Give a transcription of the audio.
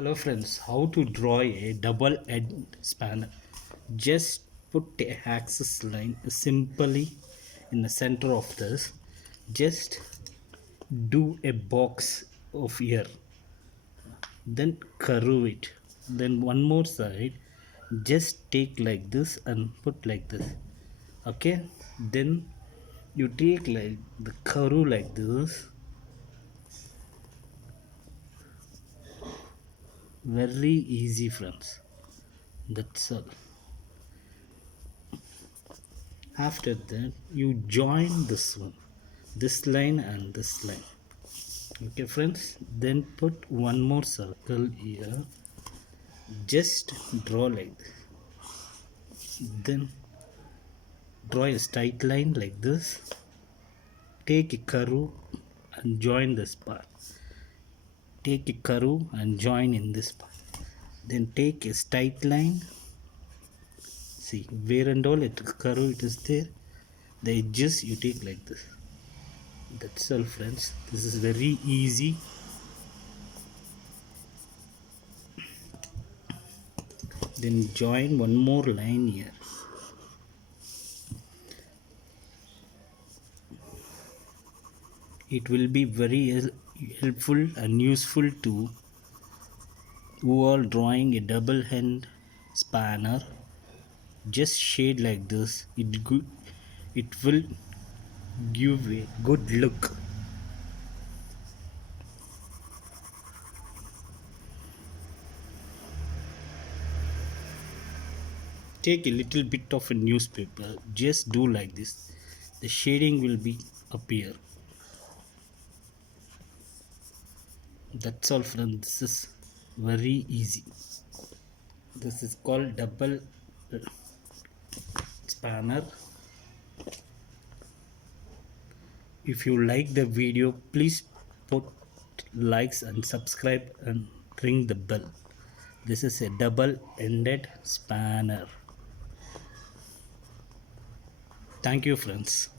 Hello friends, how to draw a double end spanner. Just put a axis line simply in the center of this. Just do a box of here. Then curve it. Then one more side. Just take like this and put like this. Okay. Then you take like the curve like this. Very easy friends. That's all. After that you join this line and this line. Okay friends, then put one more circle here. Just draw like this. Then draw a straight line like this. Take a curve and join this part. Take a curve and join in this part. Then take a straight line. See where and all it curve it is there, the edges you take like this. That's all friends, this is very easy. Then join one more line here. It will be very helpful and useful to who are drawing a double end spanner. Just shade like this, it will give a good look. Take a little bit of a newspaper, just do like this, the shading will be appear. That's all friends, this is very easy. This is called double spanner. If you like the video, please put likes and subscribe and ring the bell. This is a double ended spanner. Thank you friends.